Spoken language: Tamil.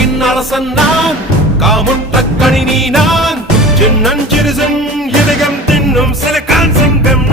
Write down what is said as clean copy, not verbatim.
உலகின் அரசன் நான், காமுற்ற கணினி நான், சின்னஞ்சிறுசன் இதயம் தின்னும் சிலிக்கான் சிங்கம்